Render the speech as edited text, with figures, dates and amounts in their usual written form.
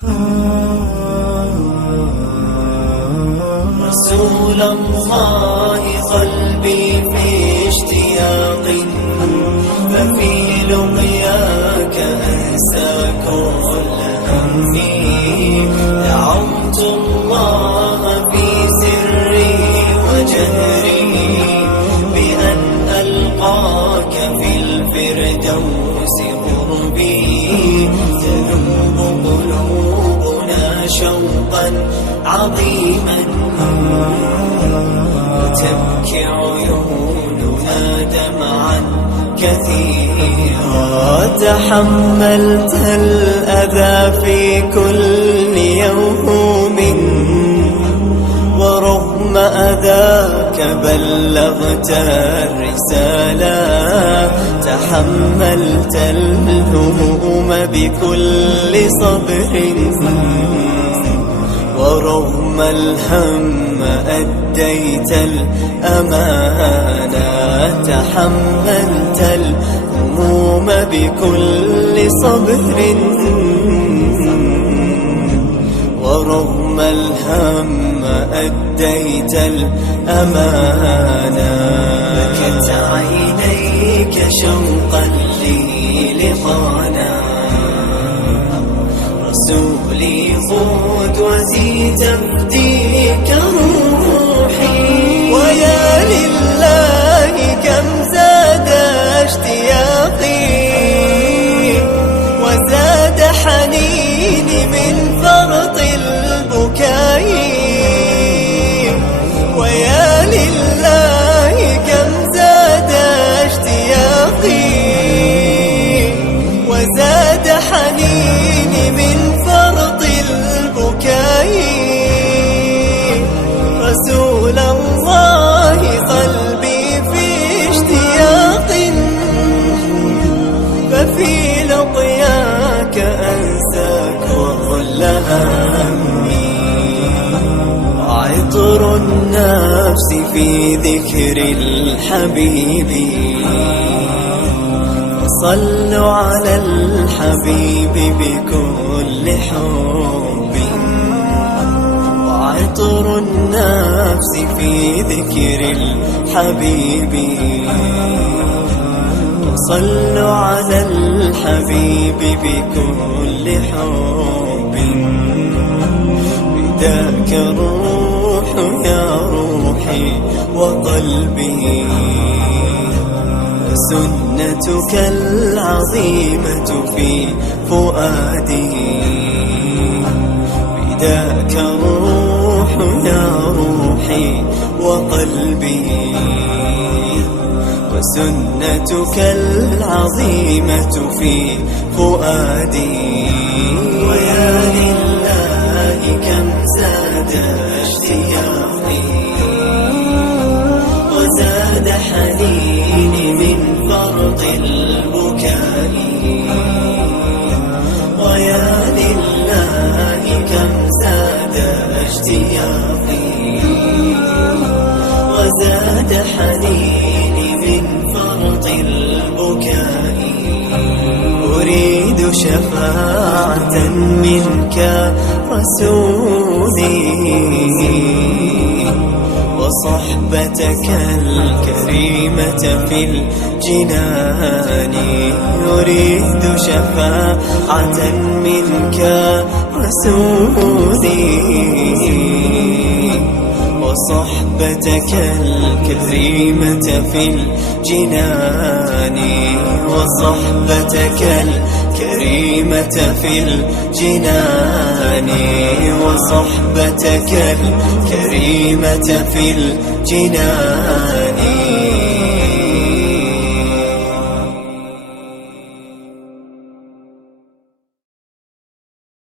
رسول الله قلبي في اشتياق، ففي لقياك أنسى كل همي. دعوت الله في سري وجهري بأن ألقاك في الفردوس قربي. تذوب قلوبنا شوقا عظيما، وتبكي عيوننا دمعا كثيرا. تحملت الأذى في كل يوم، ورغم أذاك بلغت الرسالة. تحملت الهموم بكل صبر، ورغم الهم أديت الأمانة. تحملت الهموم بكل صبر، ورغم الهم أديت الأمانة. بكت عينيك شوقا للقانا، رسولي قدوتي تفديك روحي. ويا لله كم زاد اشتياقي، وزاد حنيني من فرط البكاء. ويا لله كم زاد اشتياقي، وزاد حنيني من فرط البكاء. رسول الله قلبي في اشتياق، ففي لقياك أنساك وكل همي. عطر النفس في ذكر الحبيب، صلوا على الحبيب بكل حب. وعطر النفس في ذكر الحبيب، صلوا على الحبيب بكل حب. بداك الروح يا روحي وقلبي، سنتك العظيمة في فؤادي. بداك الروح يا روحي وقلبي، وسنتك العظيمة في فؤادي. ويا لله كم زاد اشتياقي، وزاد حنيني من فرط البكاء. ويا لله كم زاد اشتياقي، وزاد حنيني من فرط البكاء. أريد شفاعة منك رسولي، وصحبتك الكريمة في الجنان. أريد شفاعة منك رسولي، وصحبتك الكريمة في الجنان. وصحبتك الكريمة في الجنان. وصحبتك الكريمة في الجنان.